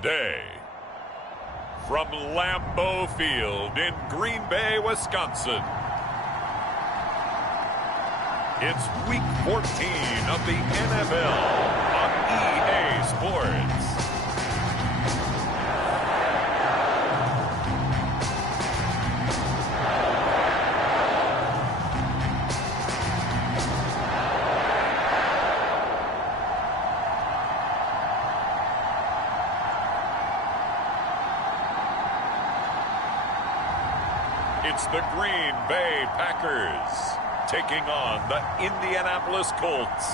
Today, from Lambeau Field in Green Bay, Wisconsin, it's Week 14 of the NFL on EA Sports. It's the Green Bay Packers taking on the Indianapolis Colts.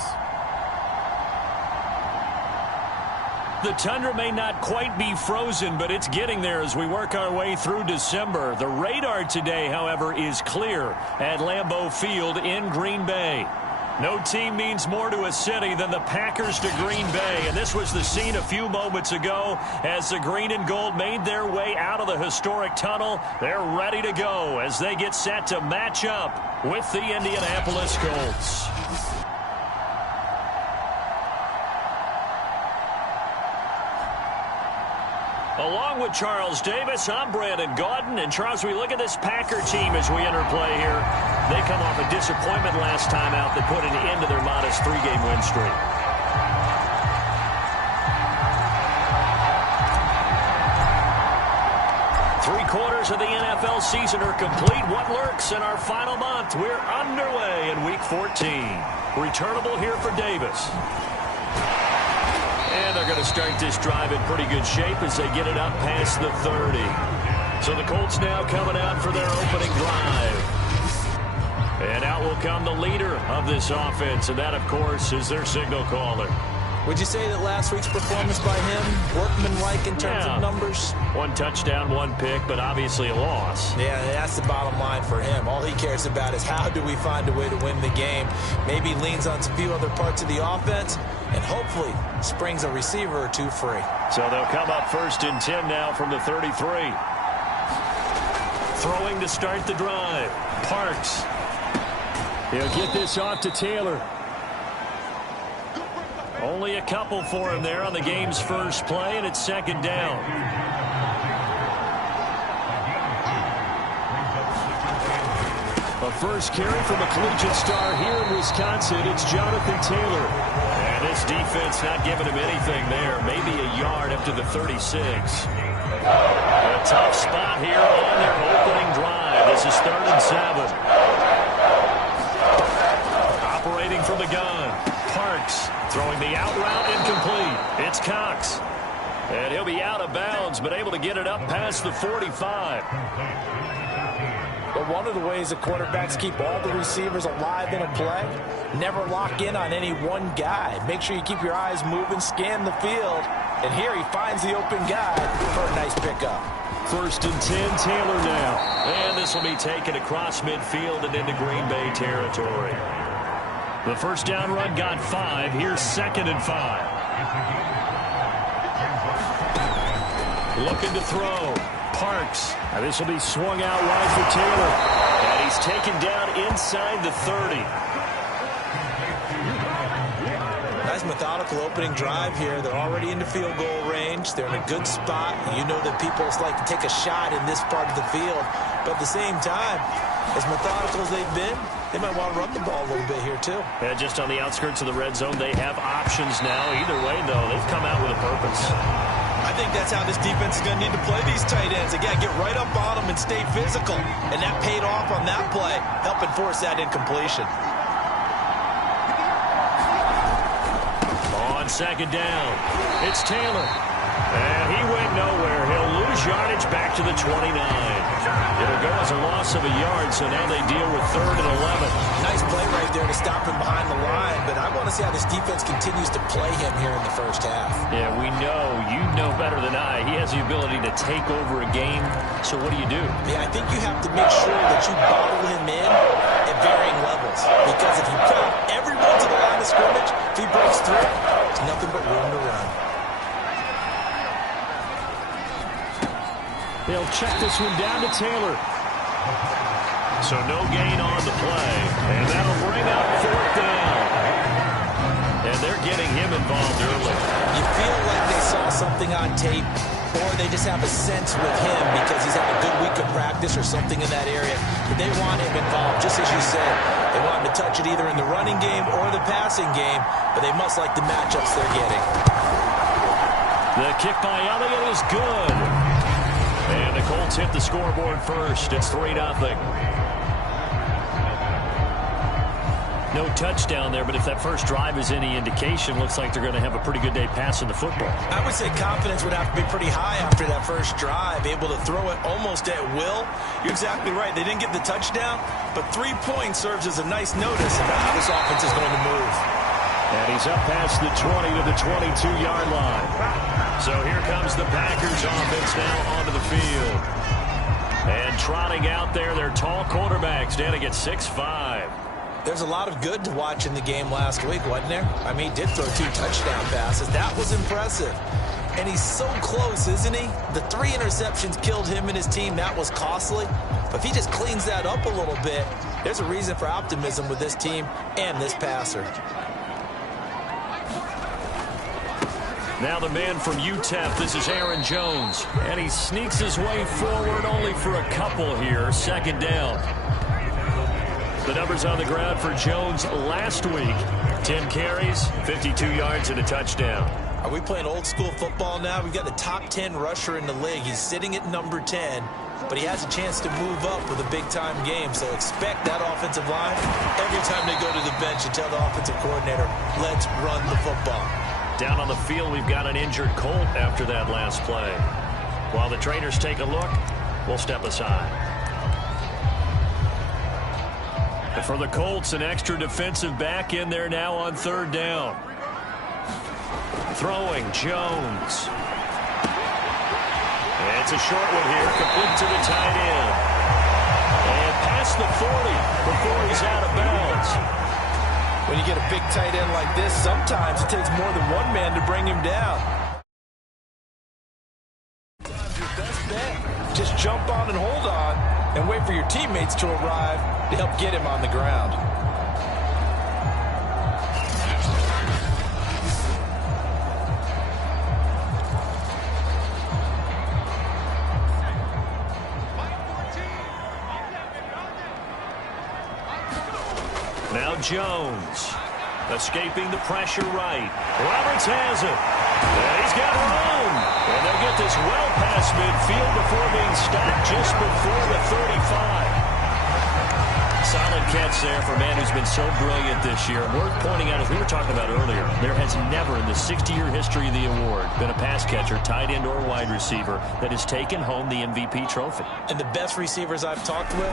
The tundra may not quite be frozen, but it's getting there as we work our way through December. The radar today, however, is clear at Lambeau Field in Green Bay. No team means more to a city than the Packers to Green Bay, and this was the scene a few moments ago as the green and gold made their way out of the historic tunnel. They're ready to go as they get set to match up with the Indianapolis Colts. Along with Charles Davis, I'm Brandon Gaudin. And Charles, we look at this Packer team as we enter play here. They come off a disappointment last time out that put an end to their modest three-game win streak. Three-quarters of the NFL season are complete. What lurks in our final month? We're underway in Week 14. Returnable here for Davis. And they're going to start this drive in pretty good shape as they get it up past the 30. So the Colts now coming out for their opening drive. And out will come the leader of this offense, and that, of course, is their signal caller. Would you say that last week's performance by him, workmanlike in terms of numbers? One touchdown, one pick, but obviously a loss. Yeah, that's the bottom line for him. All he cares about is how do we find a way to win the game. Maybe leans on a few other parts of the offense, and hopefully springs a receiver or two free. So they'll come up 1st and 10 now from the 33. Throwing to start the drive. Parks. He'll get this off to Taylor. Only a couple for him there on the game's first play, and it's 2nd down. A first carry from a collegiate star here in Wisconsin. It's Jonathan Taylor. And this defense not giving him anything there. Maybe a yard up to the 36. A tough spot here on their opening drive. This is 3rd and 7. Operating from the gun. Parks throwing the out route incomplete. It's Cox. And he'll be out of bounds, but able to get it up past the 45. But one of the ways that quarterbacks keep all the receivers alive in a play, never lock in on any one guy. Make sure you keep your eyes moving, scan the field. And here he finds the open guy for a nice pickup. 1st and 10, Taylor now. And this will be taken across midfield and into Green Bay territory. The first down run got 5. Here's 2nd and 5. Looking to throw. Parks. Now this will be swung out wide for Taylor. And he's taken down inside the 30. Nice methodical opening drive here. They're already into field goal range. They're in a good spot. You know that people like to take a shot in this part of the field. But at the same time, as methodical as they've been, they might want to run the ball a little bit here, too. Yeah, just on the outskirts of the red zone, they have options now. Either way, though, they've come out with a purpose. I think that's how this defense is going to need to play these tight ends. Again, get right up on them and stay physical. And that paid off on that play, helping force that incompletion. On 2nd down, it's Taylor. And he went nowhere. He'll lose yardage back to the 29. It'll go as a loss of a yard, so now they deal with 3rd and 11. Nice play right there to stop him behind the line, but I want to see how this defense continues to play him here in the first half. Yeah, we know. You know better than I. He has the ability to take over a game, so what do you do? Yeah, I think you have to make sure that you bottle him in at varying levels, because if you put everyone to the line of scrimmage, if he breaks through, there's nothing but room to run. They'll check this one down to Taylor. So no gain on the play. And that'll bring up 4th down. And they're getting him involved early. You feel like they saw something on tape, or they just have a sense with him because he's had a good week of practice or something in that area. But they want him involved, just as you said. They want him to touch it either in the running game or the passing game, but they must like the matchups they're getting. The kick by Elliott is good. And the Colts hit the scoreboard first. It's 3-0. No touchdown there, but if that first drive is any indication, looks like they're going to have a pretty good day passing the football. I would say confidence would have to be pretty high after that first drive, able to throw it almost at will. You're exactly right. They didn't get the touchdown, but 3 points serves as a nice notice about how this offense is going to move. And he's up past the 20 to the 22-yard line. So here comes the Packers offense now onto the field. And trotting out there, their tall quarterback standing at 6'5". There's a lot of good to watch in the game last week, wasn't there? I mean, he did throw 2 touchdown passes. That was impressive. And he's so close, isn't he? The 3 interceptions killed him and his team. That was costly. But if he just cleans that up a little bit, there's a reason for optimism with this team and this passer. Now the man from UTEP, this is Aaron Jones. And he sneaks his way forward only for a couple here. Second down. The numbers on the ground for Jones last week. 10 carries, 52 yards, and a touchdown. Are we playing old school football now? We've got the top 10 rusher in the league. He's sitting at number 10, but he has a chance to move up with a big-time game. So expect that offensive line. Every time they go to the bench, you tell the offensive coordinator, let's run the football. Down on the field, we've got an injured Colt after that last play. While the trainers take a look, we'll step aside. For the Colts, an extra defensive back in there now on third down. Throwing, Jones. And it's a short one here, complete to the tight end. And past the 40 before he's out of bounds. When you get a big tight end like this, sometimes it takes more than one man to bring him down. Sometimes your best bet, just jump on and hold on and wait for your teammates to arrive to help get him on the ground. Now Jones, escaping the pressure right. Roberts has it. And he's got room. And they'll get this well past midfield before being stopped just before the 35. Solid catch there for a man who's been so brilliant this year. Worth pointing out, as we were talking about earlier, there has never in the 60-year history of the award been a pass catcher, tight end or wide receiver that has taken home the MVP trophy. And the best receivers I've talked with,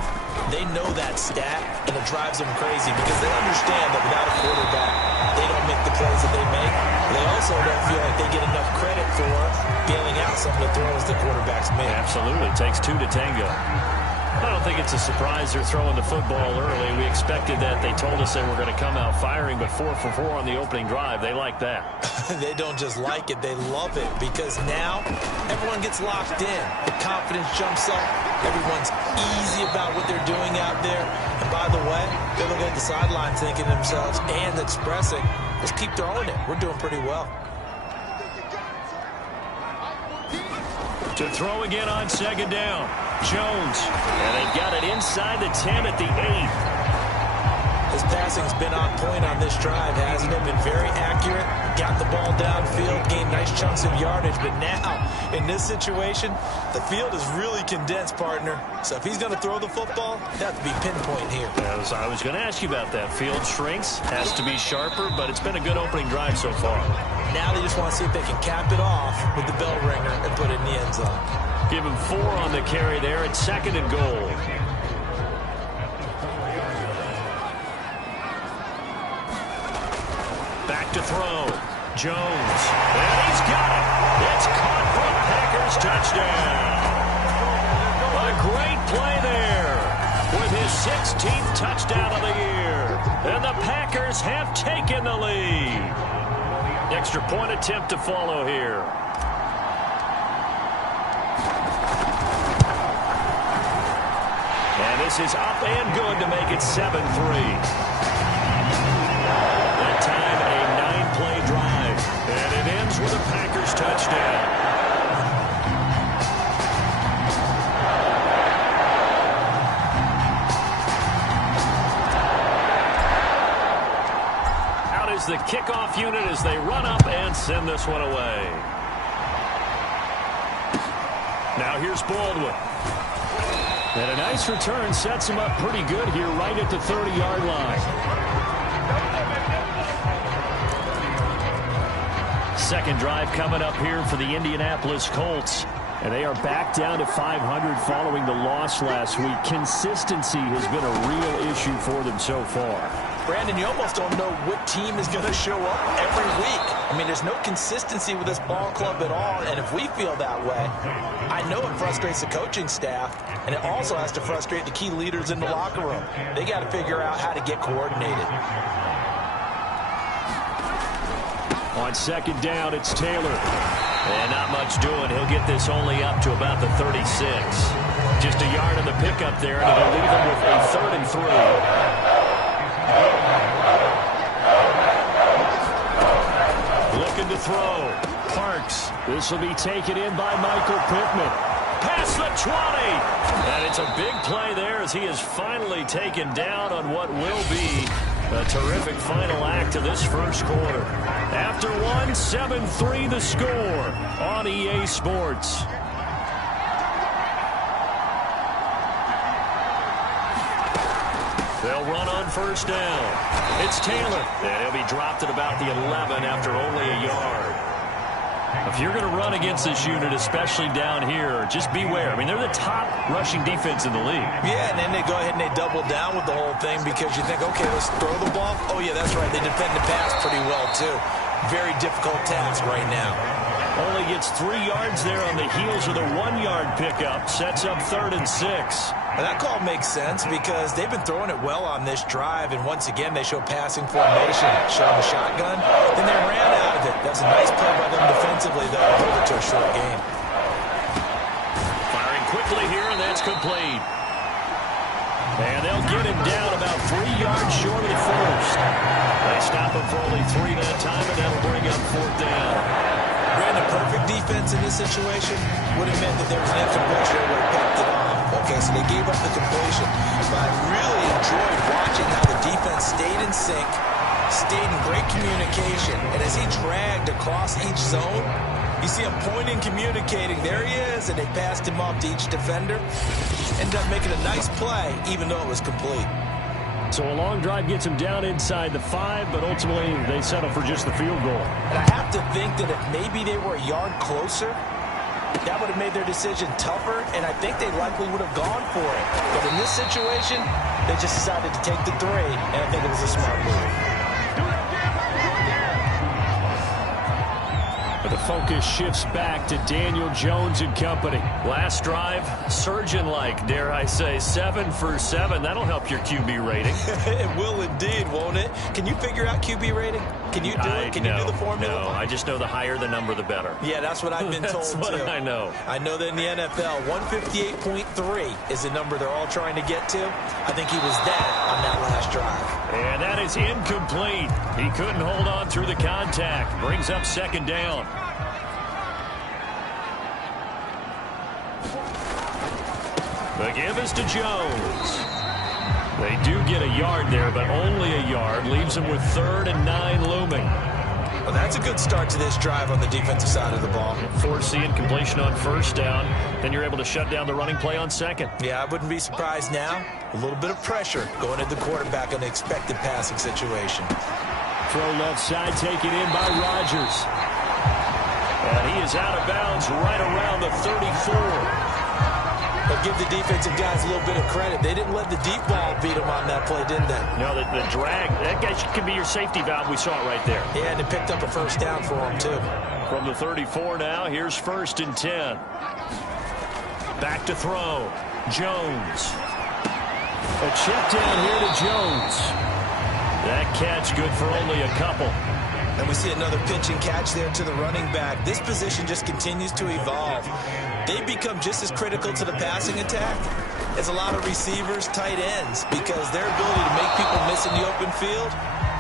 they know that stat, and it drives them crazy because they understand that without a quarterback, they don't make the plays that they make. They also don't feel like they get enough credit for bailing out some of the throws the quarterbacks make. Absolutely. It takes 2 to tango. I don't think it's a surprise they're throwing the football early. We expected that. They told us they were going to come out firing, but 4 for 4 on the opening drive. They like that. They don't just like it, they love it, because now everyone gets locked in. The confidence jumps up. Everyone's easy about what they're doing out there. And by the way, they're looking at the sideline thinking to themselves and expressing, let's keep throwing it. We're doing pretty well. To throw again on second down. Jones. And they've got it inside the 10 at the 8. His passing's been on point on this drive, hasn't it? Been very accurate. Got the ball downfield, gained nice chunks of yardage. But now, in this situation, the field is really condensed, partner. So if he's going to throw the football, it has to be pinpoint here. I was going to ask you about that. Field shrinks, has to be sharper, but it's been a good opening drive so far. Now they just want to see if they can cap it off with the bell ringer and put it in the end zone. Give him 4 on the carry there. It's 2nd and goal. Back to throw. Jones. And he's got it. It's caught for a Packers touchdown. A great play there with his 16th touchdown of the year. And the Packers have taken the lead. Extra point attempt to follow here. And this is up and good to make it 7-3. That time a is the kickoff unit as they run up and send this one away. Now here's Baldwin. And a nice return sets him up pretty good here right at the 30-yard line. Second drive coming up here for the Indianapolis Colts. And they are back down to 500 following the loss last week. Consistency has been a real issue for them so far. Brandon, you almost don't know what team is going to show up every week. I mean, there's no consistency with this ball club at all, and if we feel that way, I know it frustrates the coaching staff, and it also has to frustrate the key leaders in the locker room. They got to figure out how to get coordinated. On second down, it's Taylor. And not much doing. He'll get this only up to about the 36. Just a yard on the pickup there, and it'll leave him with a 3rd and 3. Looking to throw. Parks. This will be taken in by Michael Pittman. Past the 20. And it's a big play there as he is finally taken down on what will be a terrific final act of this first quarter. After one, 7-3 the score on EA Sports. They'll run on first down. It's Taylor. And he'll be dropped at about the 11 after only a yard. If you're going to run against this unit, especially down here, just beware. I mean, they're the top rushing defense in the league. Yeah, and then they go ahead and they double down with the whole thing because you think, okay, let's throw the ball. Oh, yeah, that's right. They defend the pass pretty well, too. Very difficult task right now. Only gets 3 yards there on the heels of the 1-yard pickup. Sets up 3rd and 6. And that call makes sense because they've been throwing it well on this drive, and once again, they show passing formation. Show them a shotgun, then they ran out of it. That's a nice play by them defensively, though, to hold it to a short game. Firing quickly here, and that's complete. And they'll get him down about 3 yards short of the first. They stop him for only 3 that time, and that'll bring up 4th down. Ran a perfect defense in this situation. Would have meant that there was an incompletion that would have picked it off. Okay, so they gave up the completion. But I really enjoyed watching how the defense stayed in sync, stayed in great communication. And as he dragged across each zone, you see him pointing, communicating. There he is, and they passed him off to each defender. Ended up making a nice play, even though it was complete. So a long drive gets them down inside the 5, but ultimately they settle for just the field goal. And I have to think that if maybe they were a yard closer, that would have made their decision tougher, and I think they likely would have gone for it. But in this situation, they just decided to take the 3, and I think it was a smart move. But the focus shifts back to Daniel Jones and company. Last drive, surgeon-like, dare I say, 7 for 7. That'll help your QB rating. It will indeed, won't it? Can you figure out QB rating? Can you do it? Can you do the formula? No, I just know the higher the number, the better. Yeah, that's what I've been told, That's what too. I know. I know that in the NFL, 158.3 is the number they're all trying to get to. I think he was that on that last drive. And that is incomplete. He couldn't hold on through the contact. Brings up 2nd down. The give is to Jones. They do get a yard there, but only a yard. Leaves them with 3rd and 9 looming. Well, that's a good start to this drive on the defensive side of the ball. Force the incompletion on first down. Then you're able to shut down the running play on second. Yeah, I wouldn't be surprised now. A little bit of pressure going at the quarterback in an expected passing situation. Throw left side, taken in by Rodgers. And he is out of bounds right around the 34. But give the defensive guys a little bit of credit. They didn't let the deep ball beat them on that play, didn't they? No, the drag, that guy could be your safety valve. We saw it right there. Yeah, and they picked up a first down for him, too. From the 34 now, here's 1st and 10. Back to throw. Jones. A check down here to Jones. That catch good for only a couple. And we see another pitch and catch there to the running back. This position just continues to evolve. They become just as critical to the passing attack as a lot of receivers, tight ends, because their ability to make people miss in the open field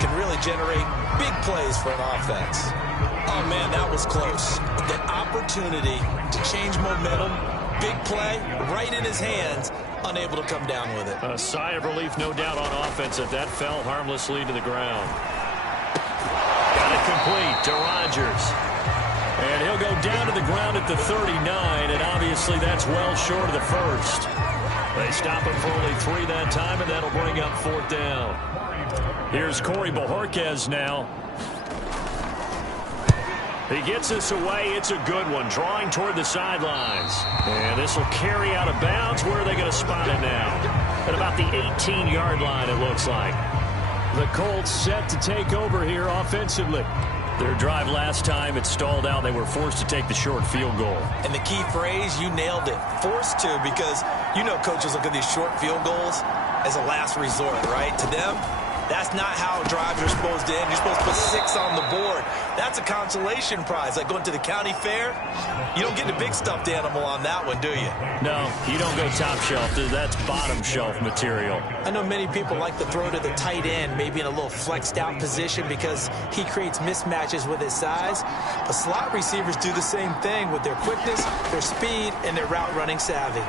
can really generate big plays for an offense. Oh, man, that was close. That opportunity to change momentum, big play, right in his hands, unable to come down with it. A sigh of relief, no doubt, on offense if that fell harmlessly to the ground. it complete to Rodgers. And he'll go down to the ground at the 39, and obviously that's well short of the first. They stop him for only 3 that time, and that'll bring up 4th down. Here's Corey Bojorquez now. He gets this away. It's a good one, drawing toward the sidelines. And this will carry out of bounds. Where are they going to spot it now? At about the 18-yard line, it looks like. The Colts set to take over here offensively. Their drive last time, it stalled out. They were forced to take the short field goal. And the key phrase, you nailed it, forced to, because you know coaches look at these short field goals as a last resort, right? To them, that's not how drives are supposed to end. You're supposed to put 6 on the board. That's a consolation prize. Like going to the county fair, you don't get the big stuffed animal on that one, do you? No, you don't go top shelf. That's bottom shelf material. I know many people like to throw to the tight end, maybe in a little flexed out position because he creates mismatches with his size. But slot receivers do the same thing with their quickness, their speed, and their route running savvy.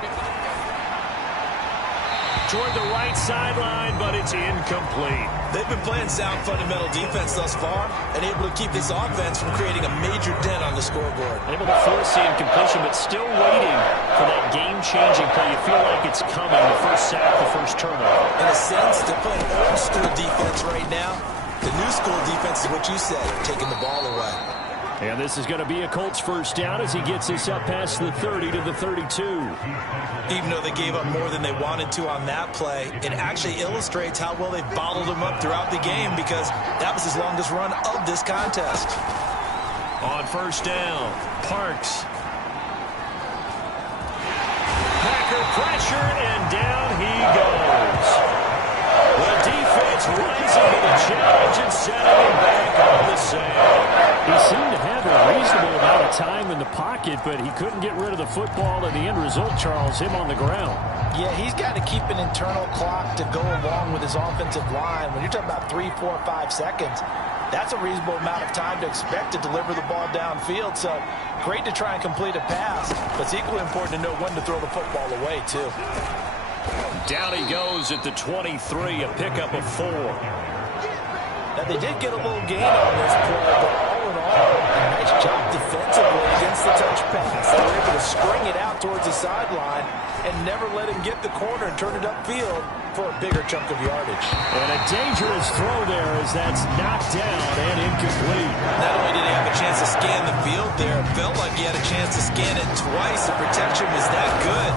Toward the right sideline, but it's incomplete. They've been playing sound fundamental defense thus far and able to keep this offense from creating a major dent on the scoreboard. Able to force the incompletion, but still waiting for that game-changing play. You feel like it's coming, the first sack, the first turnover. In a sense, they're playing old-school defense right now. The new-school defense is what you said, taking the ball away. And this is going to be a Colts first down as he gets this up past the 30 to the 32. Even though they gave up more than they wanted to on that play, it actually illustrates how well they bottled them up throughout the game because that was his longest run of this contest. On first down, Parks. Packer pressure, and down he goes. The defense rising to the challenge and setting him back on the sand. He seemed to have a reasonable amount of time in the pocket, but he couldn't get rid of the football, and the end result, Charles, him on the ground. Yeah, he's got to keep an internal clock to go along with his offensive line. When you're talking about 3, 4, 5 seconds, that's a reasonable amount of time to expect to deliver the ball downfield. So great to try and complete a pass, but it's equally important to know when to throw the football away, too. Down he goes at the 23, a pickup of 4. Now, they did get a little gain on this play, but all in all, a nice job defensively against the touch pass. They were able to string it out towards the sideline and never let him get the corner and turn it upfield for a bigger chunk of yardage. And a dangerous throw there as that's knocked down and incomplete. Not only did he have a chance to scan the field there, it felt like he had a chance to scan it twice. The protection was that good.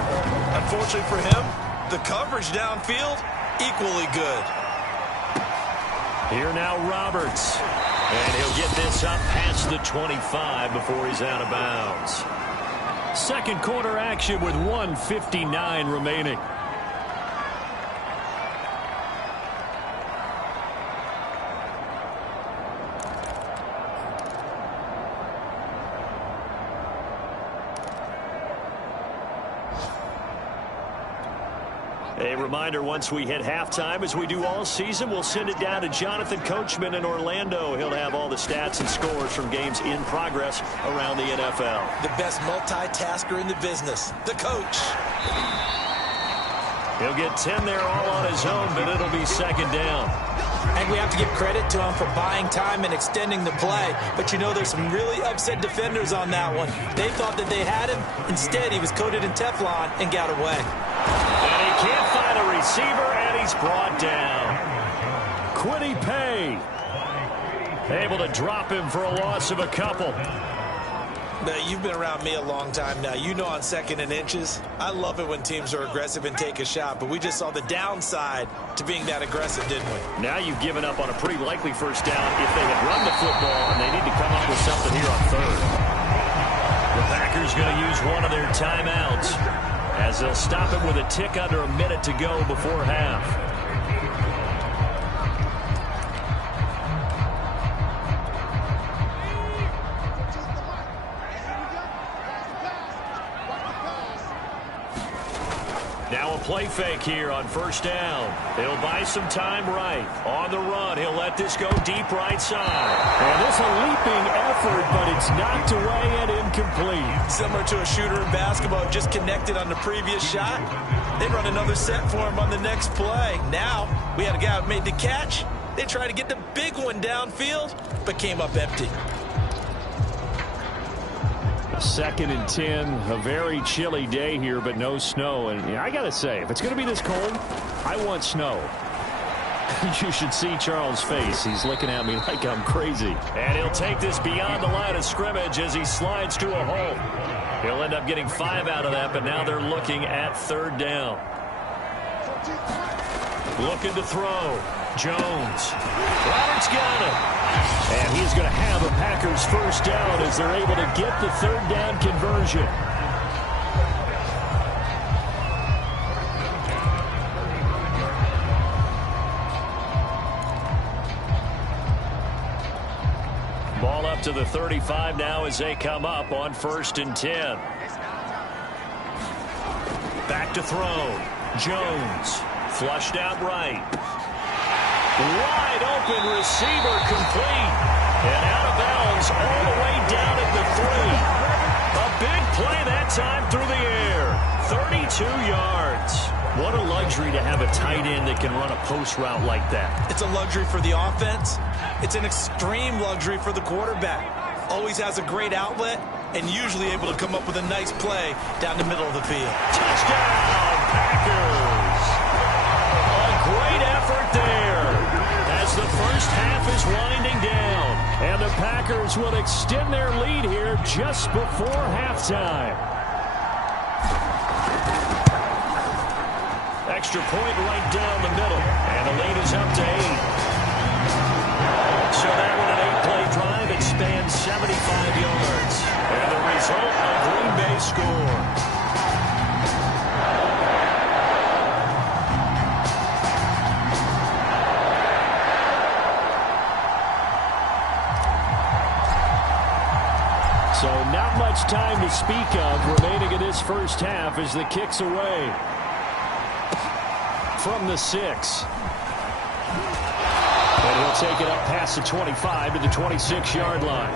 Unfortunately for him, the coverage downfield, equally good. Here now Roberts. And he'll get this up past the 25 before he's out of bounds. Second quarter action with 1:59 remaining. A reminder, once we hit halftime, as we do all season, we'll send it down to Jonathan Coachman in Orlando. He'll have all the stats and scores from games in progress around the NFL. The best multitasker in the business, the coach. He'll get 10 there all on his own, but it'll be second down. And we have to give credit to him for buying time and extending the play. But you know, there's some really upset defenders on that one. They thought that they had him. Instead, he was coated in Teflon and got away. And he can't find a receiver, and he's brought down. Quiddy Pay able to drop him for a loss of a couple. Now, you've been around me a long time now. You know on second and inches, I love it when teams are aggressive and take a shot. But we just saw the downside to being that aggressive, didn't we? Now you've given up on a pretty likely first down if they had run the football, and they need to come up with something here on third. The Packers going to use one of their timeouts, as they'll stop it with a tick under a minute to go before half. Now a play fake here on first down. He'll buy some time right. On the run, he'll let this go deep right side. And this a leaping effort, but it's knocked away and incomplete. Similar to a shooter in basketball, just connected on the previous shot. They run another set for him on the next play. Now, we had a guy who made the catch, They tried to get the big one downfield, but came up empty. 2nd and 10, a very chilly day here, but no snow. And I got to say, if it's going to be this cold, I want snow. You should see Charles' face. He's looking at me like I'm crazy. And he'll take this beyond the line of scrimmage as he slides to a hole. He'll end up getting 5 out of that, but now they're looking at 3rd down. Looking to throw. Jones. Roberts got it. And he's going to have a Packers 1st down as they're able to get the 3rd down conversion. Ball up to the 35 now as they come up on 1st and 10. Back to throw. Jones. Flushed out right. Wide open receiver complete. And out of bounds all the way down at the 3. A big play that time through the air. 32 yards. What a luxury to have a tight end that can run a post route like that. It's a luxury for the offense. It's an extreme luxury for the quarterback. Always has a great outlet and usually able to come up with a nice play down the middle of the field. Touchdown, Packers. A great effort there as the first half is winding down. And the Packers will extend their lead here just before halftime. Extra point right down the middle. And the lead is up to 8. So that one an 8-play drive. It spans 75 yards. And the result, a Green Bay score. So not much time to speak of remaining in this first half as the kick's away. From the 6. And he'll take it up past the 25 to the 26-yard line.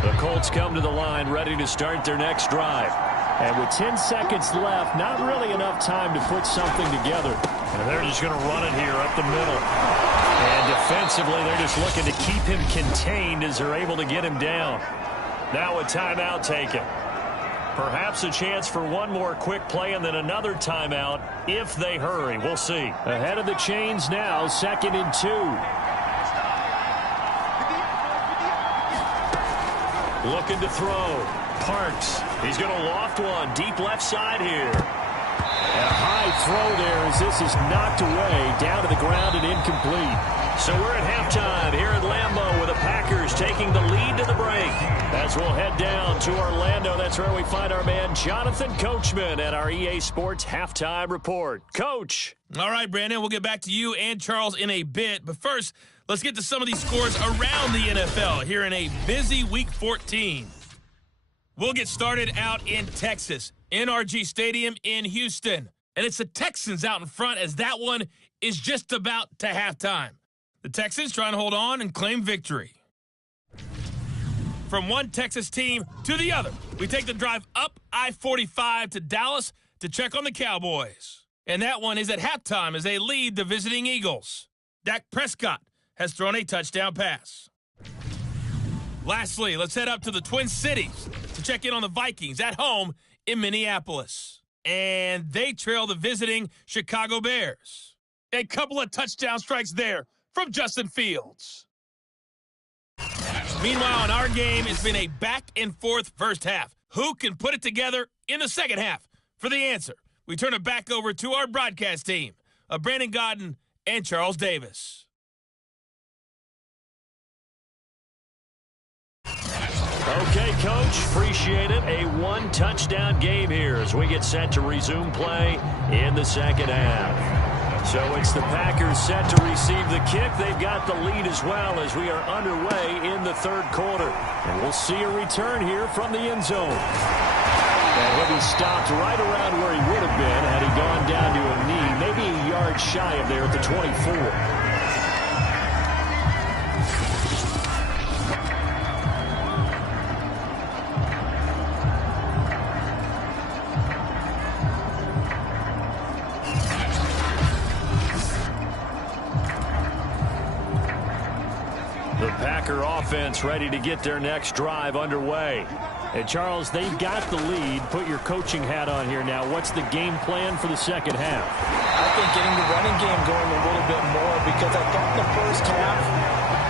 The Colts come to the line ready to start their next drive. And with 10 seconds left, not really enough time to put something together. And they're just going to run it here up the middle. And defensively, they're just looking to keep him contained as they're able to get him down. Now a timeout taken. Perhaps a chance for one more quick play and then another timeout if they hurry. We'll see. Ahead of the chains now, 2nd and 2. Looking to throw. Parks. He's going to loft one deep left side here. And a high throw there as this is knocked away down to the ground and incomplete. So we're at halftime here at Lambeau with the Packers taking the lead to the break. As we'll head down to Orlando, that's where we find our man Jonathan Coachman at our EA Sports Halftime Report. Coach. All right, Brandon, we'll get back to you and Charles in a bit. But first, let's get to some of these scores around the NFL here in a busy Week 14. We'll get started out in Texas, NRG Stadium in Houston. And it's the Texans out in front as that one is just about to halftime. The Texans trying to hold on and claim victory. From one Texas team to the other, we take the drive up I-45 to Dallas to check on the Cowboys. And that one is at halftime as they lead the visiting Eagles. Dak Prescott has thrown a touchdown pass. Lastly, let's head up to the Twin Cities to check in on the Vikings at home in Minneapolis. And they trail the visiting Chicago Bears. A couple of touchdown strikes there from Justin Fields. Meanwhile, in our game, it's been a back-and-forth first half. Who can put it together in the second half? For the answer, we turn it back over to our broadcast team of Brandon Godden and Charles Davis. Okay, Coach, appreciate it. A one-touchdown game here as we get set to resume play in the second half. So it's the Packers set to receive the kick. They've got the lead as well as we are underway in the third quarter. And we'll see a return here from the end zone. And he'll be stopped right around where he would have been had he gone down to a knee, maybe a yard shy of there at the 24. Packer offense ready to get their next drive underway. And, Charles, they've got the lead. Put your coaching hat on here now. What's the game plan for the second half? I think getting the running game going a little bit more, because I thought in the first half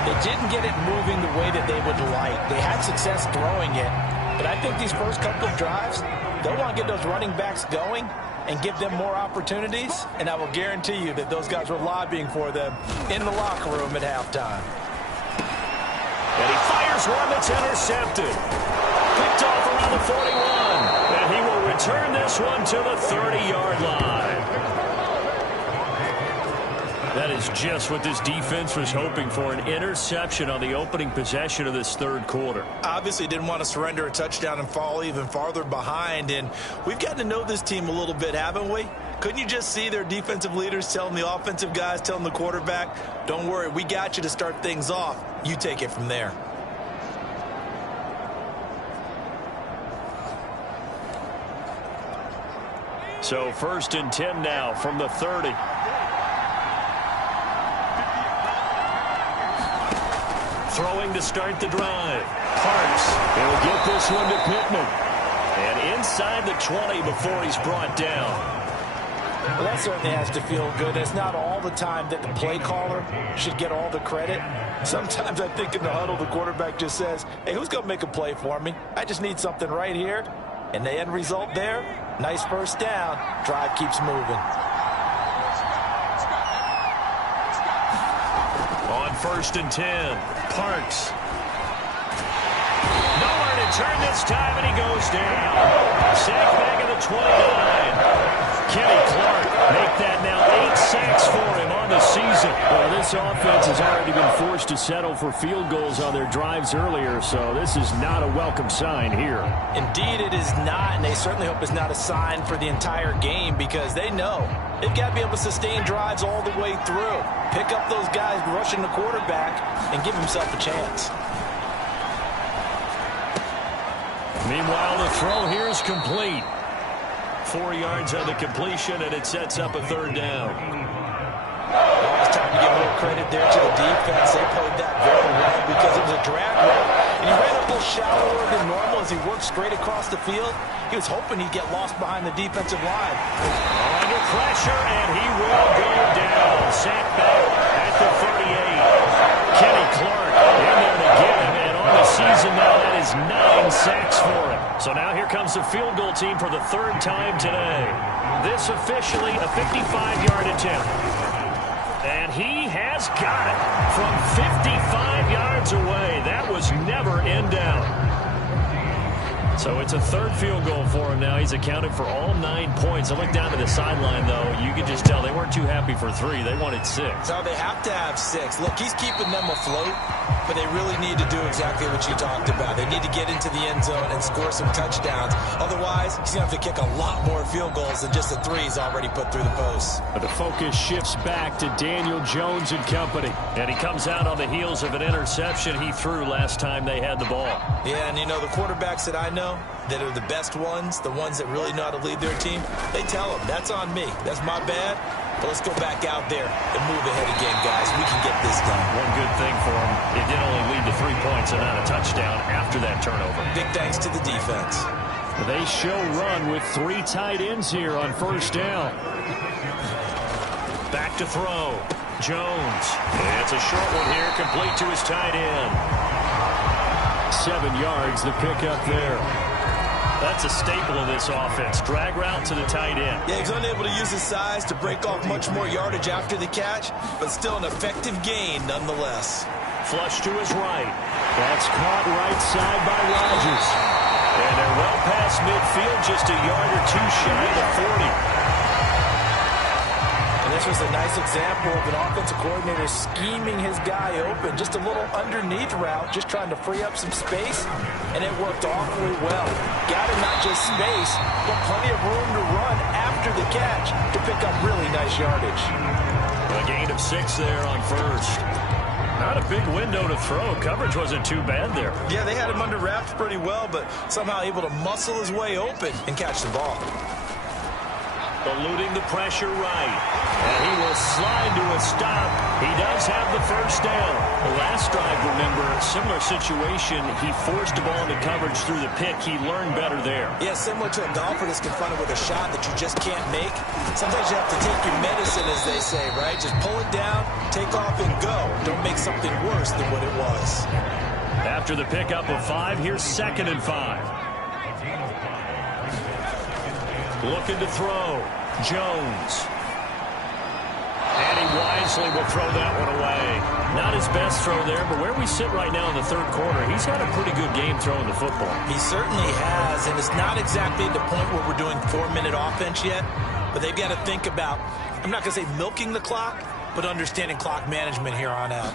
they didn't get it moving the way that they would like. They had success throwing it, but I think these first couple of drives, they'll want to get those running backs going and give them more opportunities, and I will guarantee you that those guys were lobbying for them in the locker room at halftime. And he fires one that's intercepted. Picked off around the 41. And he will return this one to the 30-yard line. That is just what this defense was hoping for, an interception on the opening possession of this third quarter. Obviously didn't want to surrender a touchdown and fall even farther behind. And we've gotten to know this team a little bit, haven't we? Couldn't you just see their defensive leaders telling the offensive guys, telling the quarterback, don't worry, we got you to start things off. You take it from there. So 1st and 10 now from the 30. Throwing to start the drive. Parks. He'll get this one to Pittman. And inside the 20 before he's brought down. Well, that certainly has to feel good. It's not all the time that the play caller should get all the credit. Sometimes I think in the huddle the quarterback just says, hey, who's going to make a play for me? I just need something right here. And the end result there, nice first down. Drive keeps moving. On 1st and 10, Parks. Nowhere to turn this time, and he goes down. Sack back at the 29. Kenny Clark make that now 8 sacks for him on the season. Well, this offense has already been forced to settle for field goals on their drives earlier, so this is not a welcome sign here. Indeed, it is not, and they certainly hope it's not a sign for the entire game, because they know they've got to be able to sustain drives all the way through. Pick up those guys rushing the quarterback and give himself a chance. Meanwhile, the throw here is complete. 4 yards on the completion, and it sets up a third down. It's time to give a little credit there to the defense. They played that very well because it was a drag route. And he ran a little shallower than normal as he worked straight across the field. He was hoping he'd get lost behind the defensive line. Under pressure, and he will go down. Sacked back at the 38. Kenny Clark in there to get him, and on the season now, that is 9 sacks for him. So now here comes the field goal team for the third time today. This officially a 55-yard attempt. And he has got it from 55 yards away. That was never in doubt. So it's a third field goal for him now. He's accounted for all 9 points. I look down to the sideline, though. You could just tell they weren't too happy for 3. They wanted 6. No, they have to have 6. Look, he's keeping them afloat, but they really need to do exactly what you talked about. They need to get into the end zone and score some touchdowns. Otherwise, he's going to have to kick a lot more field goals than just the 3 he's already put through the posts. But the focus shifts back to Daniel Jones and company. And he comes out on the heels of an interception he threw last time they had the ball. Yeah, and you know, the quarterbacks that I know that are the best ones, the ones that really know how to lead their team, they tell them, that's on me. That's my bad. But let's go back out there and move ahead again, guys. We can get this done. One good thing for him, it did only lead to 3 points and not a touchdown after that turnover. Big thanks to the defense. They show run with 3 tight ends here on first down. Back to throw. Jones. It's a short one here, complete to his tight end. 7 yards, the pickup there. That's a staple of this offense. Drag route to the tight end. Yeah, he's unable to use his size to break off much more yardage after the catch, but still an effective gain nonetheless. Flush to his right. That's caught right side by Rodgers. And they're well past midfield, just a yard or 2 shy of the 40. And this was a nice example of an offensive coordinator scheming his guy open. Just a little underneath route, just trying to free up some space, and it worked awfully well. Got him not just space, but plenty of room to run after the catch to pick up really nice yardage. A gain of 6 there on first. Not a big window to throw. Coverage wasn't too bad there. Yeah, they had him under wraps pretty well, but somehow able to muscle his way open and catch the ball. eluding the pressure right. And he will slide to a stop. He does have the first down. The last drive, remember, similar situation. He forced the ball into coverage through the pick. He learned better there. Yeah, similar to a golfer that's confronted with a shot that you just can't make. Sometimes you have to take your medicine, as they say, right? Just pull it down, take off, and go. Don't make something worse than what it was. After the pickup of 5, here's 2nd and 5. Looking to throw. Jones. And he wisely will throw that one away. Not his best throw there, but where we sit right now in the third quarter, he's had a pretty good game throwing the football. He certainly has, and it's not exactly at the point where we're doing 4-minute offense yet, but they've got to think about, I'm not going to say milking the clock, but understanding clock management here on out.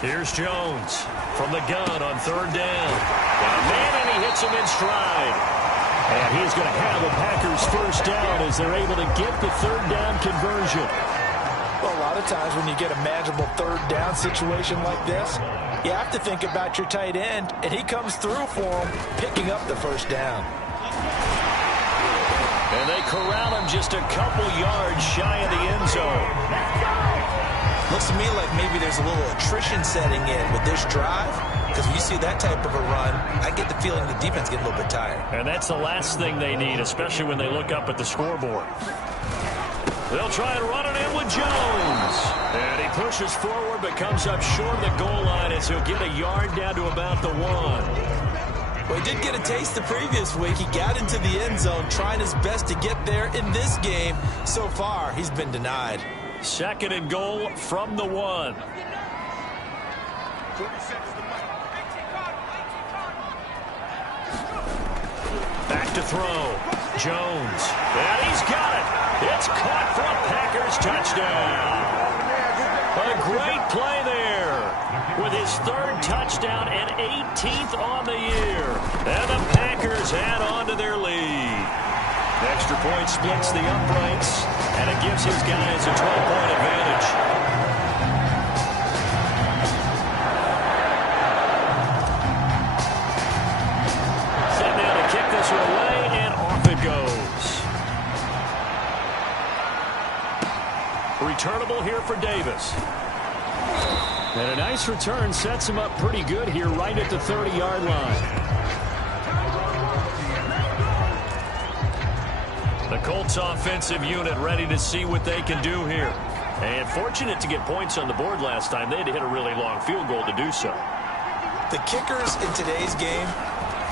Here's Jones from the gun on 3rd down. Got a man, and he hits him in stride. And he's going to have the Packers first down as they're able to get the 3rd down conversion. Well, a lot of times when you get a manageable 3rd down situation like this, you have to think about your tight end, and he comes through for him, picking up the first down. And they corral him just a couple yards shy of the end zone. Looks to me like maybe there's a little attrition setting in with this drive. Because when you see that type of a run, I get the feeling the defense getting a little bit tired. And that's the last thing they need, especially when they look up at the scoreboard. They'll try and run it in with Jones. And he pushes forward but comes up short of the goal line as he'll get a yard down to about the 1. Well, he did get a taste the previous week. He got into the end zone trying his best to get there in this game. So far, he's been denied. 2nd and goal from the 1. Back to throw. Jones. And he's got it. It's caught for a Packers touchdown. A great play there with his 3rd touchdown and 18th on the year. And the Packers add on to their lead. Extra point splits the uprights, and it gives his guys a 12-point advantage. Away, and off it goes. Returnable here for Davis. And a nice return sets him up pretty good here right at the 30-yard line. The Colts offensive unit ready to see what they can do here. And fortunate to get points on the board last time. They had to hit a really long field goal to do so. The kickers in today's game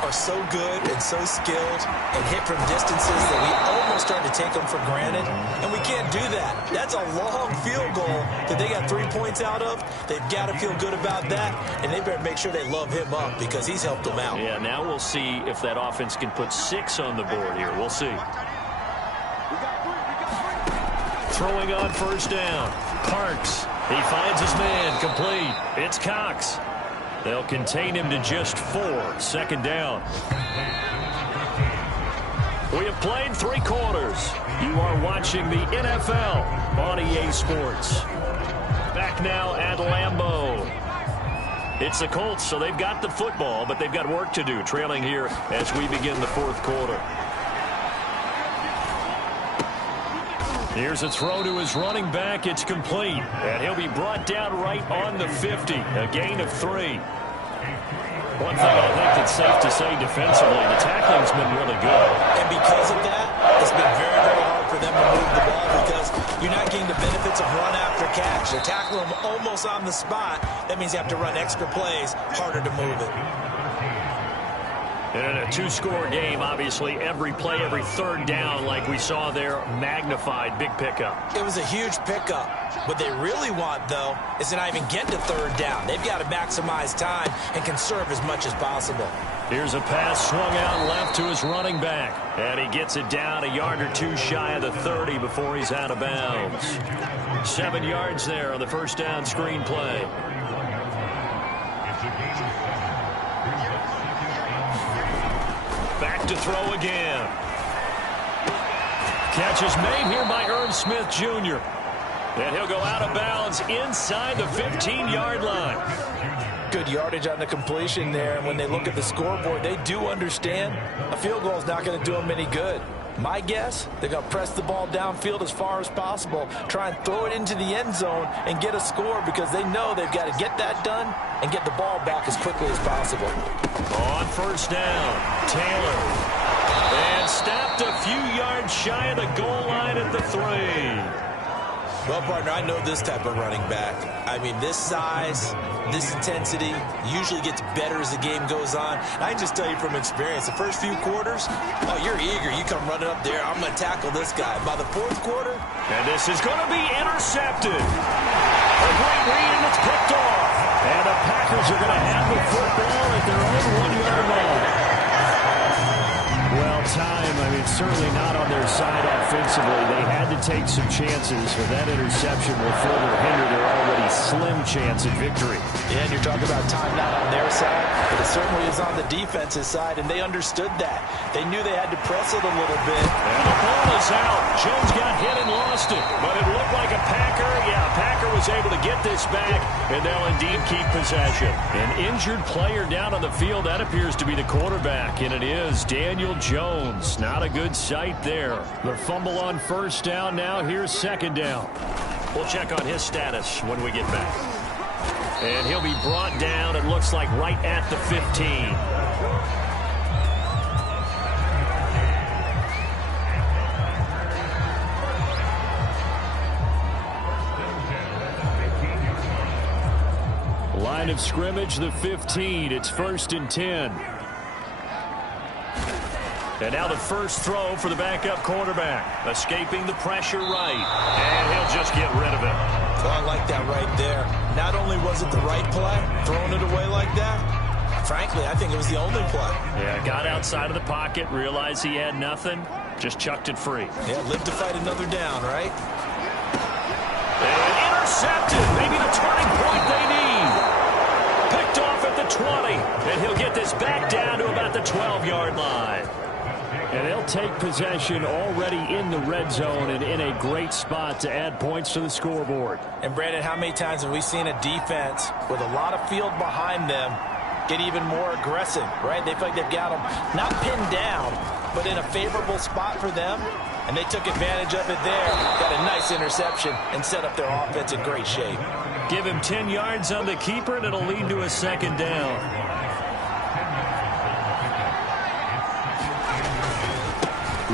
are so good and so skilled and hit from distances that we almost start to take them for granted, and we can't do that. That's a long field goal that they got 3 points out of. They've got to feel good about that, and they better make sure they love him up because he's helped them out. Yeah, now we'll see if that offense can put 6 on the board here. We'll see. Throwing on 1st down. Parks. He finds his man. Complete. It's Cox. They'll contain him to just 4. 2nd down. We have played 3 quarters. You are watching the NFL on EA Sports. Back now at Lambeau. It's the Colts, so they've got the football, but they've got work to do, trailing here as we begin the 4th quarter. Here's a throw to his running back. It's complete. And he'll be brought down right on the 50. A gain of 3. One thing I think that's safe to say defensively, the tackling's been really good. And because of that, it's been very, very hard for them to move the ball because you're not getting the benefits of run after catch. They're tackling them almost on the spot. That means you have to run extra plays, harder to move it. And in a 2-score game, obviously, every play, every 3rd down, like we saw there, magnified, big pickup. It was a huge pickup. What they really want, though, is to not even get to 3rd down. They've got to maximize time and conserve as much as possible. Here's a pass swung out left to his running back. And he gets it down a yard or 2 shy of the 30 before he's out of bounds. 7 yards there on the 1st down screen play. Back to throw again. Catch is made here by Irv Smith Jr. And he'll go out of bounds inside the 15-yard line. Good yardage on the completion there. And when they look at the scoreboard, they do understand a field goal is not going to do them any good. My guess, they're going to press the ball downfield as far as possible, try and throw it into the end zone and get a score because they know they've got to get that done and get the ball back as quickly as possible. On first down, Taylor. And stopped a few yards shy of the goal line at the 3. Well, partner, I know this type of running back. I mean, this size, this intensity usually gets better as the game goes on. And I can just tell you from experience, the first few quarters, oh, you're eager. You come running up there, I'm going to tackle this guy. By the fourth quarter. And this is going to be intercepted. A great read, and it's picked off. And the Packers are going to have the football at their own 1-yard line. Well, time, I mean, certainly not on their side offensively. They had to take some chances, but that interception will further hinder their already slim chance at victory. Yeah, and you're talking about time not on their side, but it certainly is on the defense's side, and they understood that. They knew they had to press it a little bit. And the ball is out. Jones got hit and lost it, but it looked like a Packer. Yeah, Packer was able to get this back, and they'll indeed keep possession. An injured player down on the field, that appears to be the quarterback, and it is Daniel Jones. Not a good sight there. The fumble on first down. Now here's second down. We'll check on his status when we get back. And he'll be brought down, it looks like, right at the 15. Line of scrimmage, the 15. It's 1st and 10. And now the first throw for the backup quarterback. Escaping the pressure right. And he'll just get rid of it. Oh, I like that right there. Not only was it the right play, throwing it away like that, frankly, I think it was the only play. Yeah, got outside of the pocket, realized he had nothing, just chucked it free. Yeah, live to fight another down, right? And intercepted. Maybe the turning point they need. Picked off at the 20. And he'll get this back down to about the 12-yard line. And they'll take possession already in the red zone and in a great spot to add points to the scoreboard. And, Brandon, how many times have we seen a defense with a lot of field behind them get even more aggressive, right? They feel like they've got them not pinned down, but in a favorable spot for them, and they took advantage of it there. Got a nice interception and set up their offense in great shape. Give him 10 yards on the keeper, and it'll lead to a second down.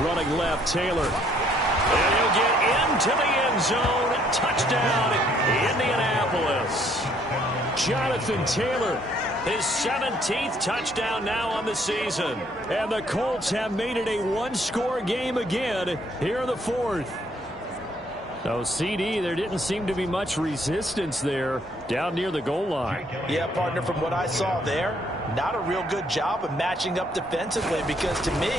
Running left, Taylor. And he'll get into the end zone. Touchdown, Indianapolis. Jonathan Taylor, his 17th touchdown now on the season. And the Colts have made it a one-score game again here in the 4th. So, CD, there didn't seem to be much resistance there down near the goal line. Yeah, partner, from what I saw there, not a real good job of matching up defensively because, to me,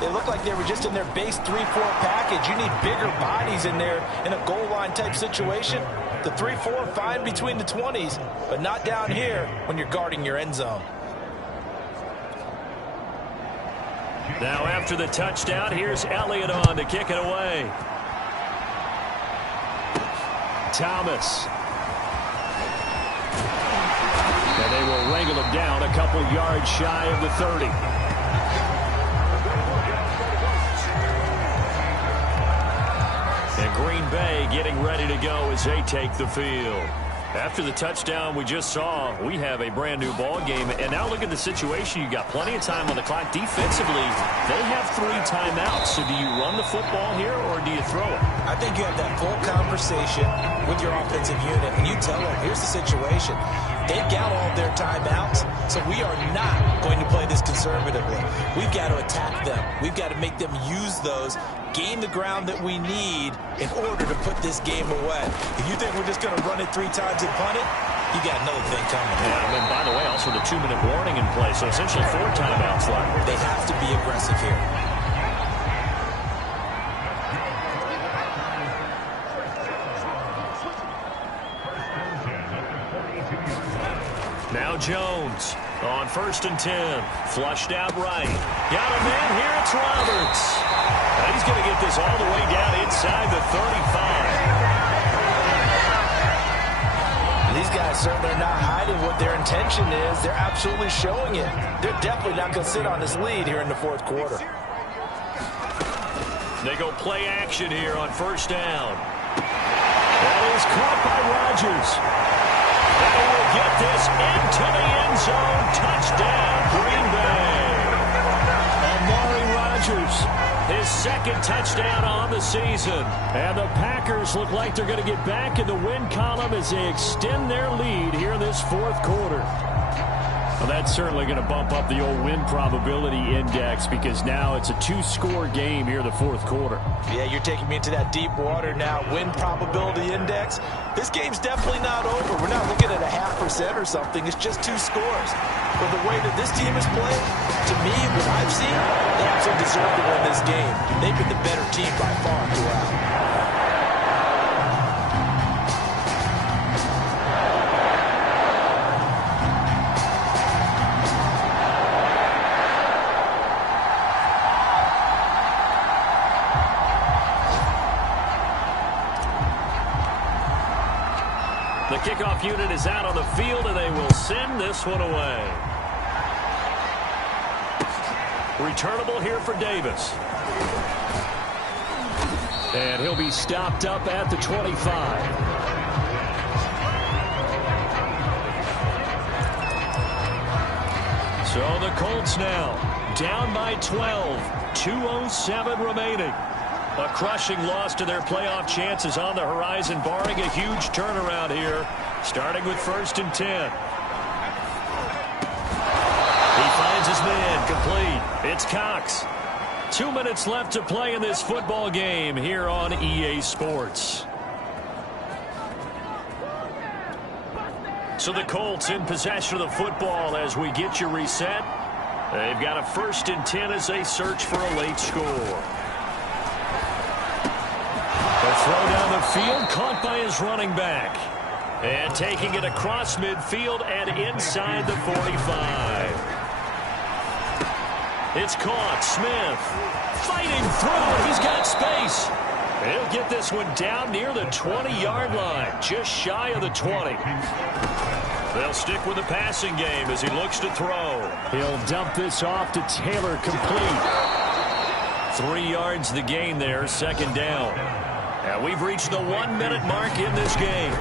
they looked like they were just in their base 3-4 package. You need bigger bodies in there in a goal line type situation. The 3-4 fine between the 20s, but not down here when you're guarding your end zone. Now after the touchdown, here's Elliott on to kick it away. Thomas. And they will wrangle him down a couple yards shy of the 30. And Green Bay getting ready to go as they take the field. After the touchdown we just saw, we have a brand new ball game. And now look at the situation. You got plenty of time on the clock. Defensively, they have 3 timeouts. So do you run the football here or do you throw it? I think you have that full conversation with your offensive unit, and you tell them, here's the situation. They've got all their timeouts, so we are not going to play this conservatively. We've got to attack them. We've got to make them use those, gain the ground that we need in order to put this game away. If you think we're just going to run it 3 times and punt it, you got another thing coming. Yeah, and by the way, also the 2-minute warning in play, so essentially 4 timeouts left. They have to be aggressive here. Now Jones on 1st and 10. Flushed out right. Got a man here. It's Roberts. And he's going to get this all the way down inside the 35. These guys certainly are not hiding what their intention is. They're absolutely showing it. They're definitely not going to sit on this lead here in the 4th quarter. They go play action here on first down. That is caught by Rodgers. And he will get this into the end zone. Touchdown, Green Bay. Amari Rodgers, his second touchdown on the season. And the Packers look like they're going to get back in the win column as they extend their lead here in this fourth quarter. Well, that's certainly going to bump up the old win probability index because now it's a 2-score game here in the fourth quarter. Yeah, you're taking me into that deep water now. Win probability index. This game's definitely not over. We're not looking at a 0.5% or something. It's just 2 scores. But the way that this team is playing, to me, what I've seen, they absolutely deserve to win this game. They've been the better team by far throughout. The kickoff unit is out on the field, and they will send this one away. Returnable here for Davis. And he'll be stopped up at the 25. So the Colts now down by 12. 2:07 remaining. A crushing loss to their playoff chances on the horizon, barring a huge turnaround here, starting with 1st and 10. He finds his man, complete. It's Cox. 2 minutes left to play in this football game here on EA Sports. So the Colts in possession of the football as we get you reset. They've got a 1st and 10 as they search for a late score. A throw down the field, caught by his running back. And taking it across midfield and inside the 45. It's caught. Smith fighting through. He's got space. He'll get this one down near the 20-yard line, just shy of the 20. They'll stick with the passing game as he looks to throw. He'll dump this off to Taylor, complete. 3 yards the gain there, 2nd down. And we've reached the 1-minute mark in this game.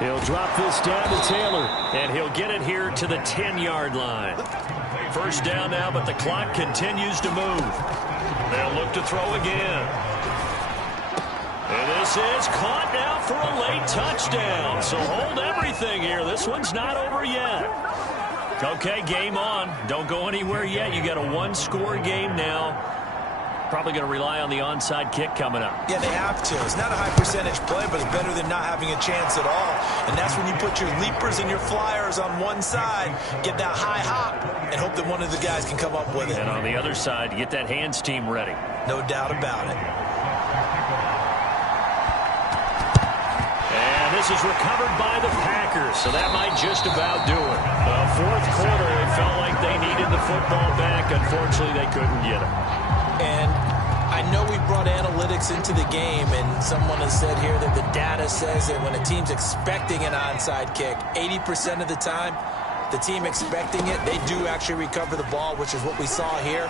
He'll drop this down to Taylor, and he'll get it here to the 10-yard line. 1st down now, but the clock continues to move. They'll look to throw again. And this is caught now for a late touchdown. So hold everything here. This one's not over yet. Okay, game on. Don't go anywhere yet. You got a 1-score game now. Probably going to rely on the onside kick coming up. Yeah, they have to. It's not a high percentage play, but it's better than not having a chance at all. And that's when you put your leapers and your flyers on one side, get that high hop, and hope that one of the guys can come up with it. And on the other side, get that hands team ready. No doubt about it. And this is recovered by the Packers, so that might just about do it. The fourth quarter, it felt like they needed the football back. Unfortunately, they couldn't get it. And I know we brought analytics into the game, and someone has said here that the data says that when a team's expecting an onside kick, 80% of the time, the team expecting it, they do actually recover the ball, which is what we saw here.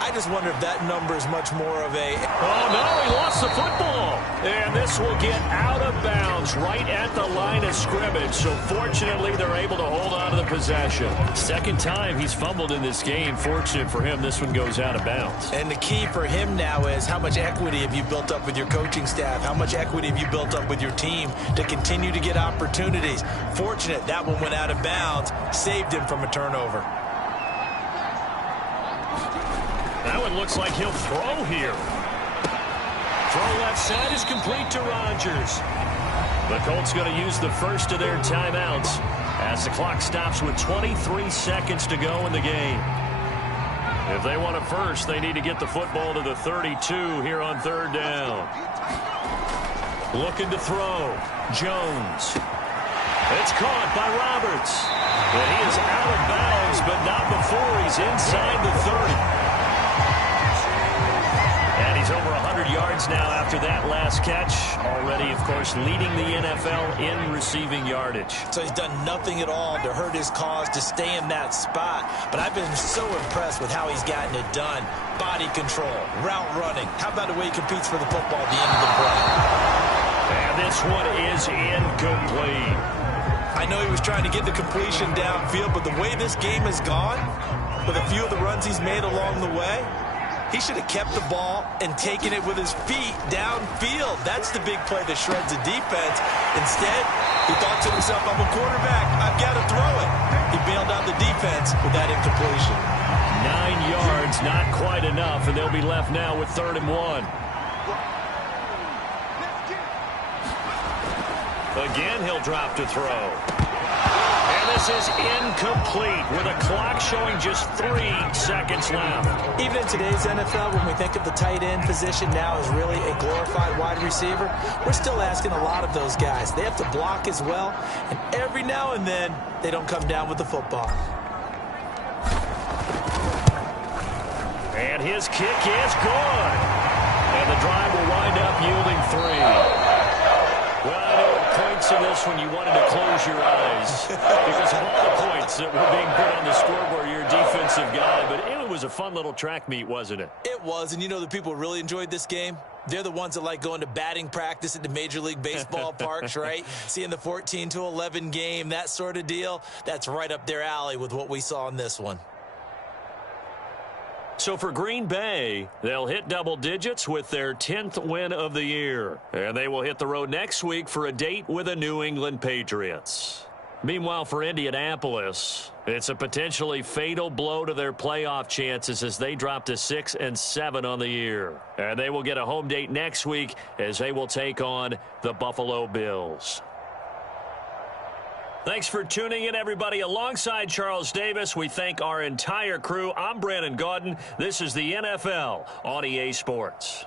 I just wonder if that number is much more of a... Oh, no, he lost the football. And this will get out of bounds right at the line of scrimmage. So fortunately, they're able to hold on to the possession. 2nd time he's fumbled in this game. Fortunate for him, this one goes out of bounds. And the key for him now is how much equity have you built up with your coaching staff? How much equity have you built up with your team to continue to get opportunities? Fortunate that one went out of bounds, saved him from a turnover. That one looks like he'll throw here. Throw left side is complete to Rodgers. The Colts going to use the first of their timeouts as the clock stops with 23 seconds to go in the game. If they want it first, they need to get the football to the 32 here on 3rd down. Looking to throw. Jones. It's caught by Roberts. And he is out of bounds, but not before he's inside the 30. He's over 100 yards now after that last catch. Already, of course, leading the NFL in receiving yardage. So he's done nothing at all to hurt his cause to stay in that spot. But I've been so impressed with how he's gotten it done. Body control, route running. How about the way he competes for the football at the end of the play? And this one is incomplete. I know he was trying to get the completion downfield, but the way this game has gone, with a few of the runs he's made along the way, he should have kept the ball and taken it with his feet downfield. That's the big play that shreds the defense. Instead, he thought to himself, I'm a quarterback. I've got to throw it. He bailed out the defense with that incompletion. 9 yards, not quite enough, and they'll be left now with 3rd and 1. Again, he'll drop to throw. And this is incomplete with a clock showing just 3 seconds left. Even in today's NFL, when we think of the tight end position now as really a glorified wide receiver, we're still asking a lot of those guys. They have to block as well, and every now and then, they don't come down with the football. And his kick is good. And the drive will wind up yielding 3. Well, I know at points in this when you wanted to close your eyes because of all the points that were being put on the scoreboard, you're a defensive guy, but it was a fun little track meet, wasn't it? It was, and you know the people who really enjoyed this game? They're the ones that like going to batting practice at the Major League Baseball parks, right? Seeing the 14-11 game, that sort of deal. That's right up their alley with what we saw in this one. So for Green Bay, they'll hit double digits with their 10th win of the year. And they will hit the road next week for a date with the New England Patriots. Meanwhile, for Indianapolis, it's a potentially fatal blow to their playoff chances as they drop to 6-7 on the year. And they will get a home date next week as they will take on the Buffalo Bills. Thanks for tuning in, everybody. Alongside Charles Davis, we thank our entire crew. I'm Brandon Gaudin. This is the NFL on EA Sports.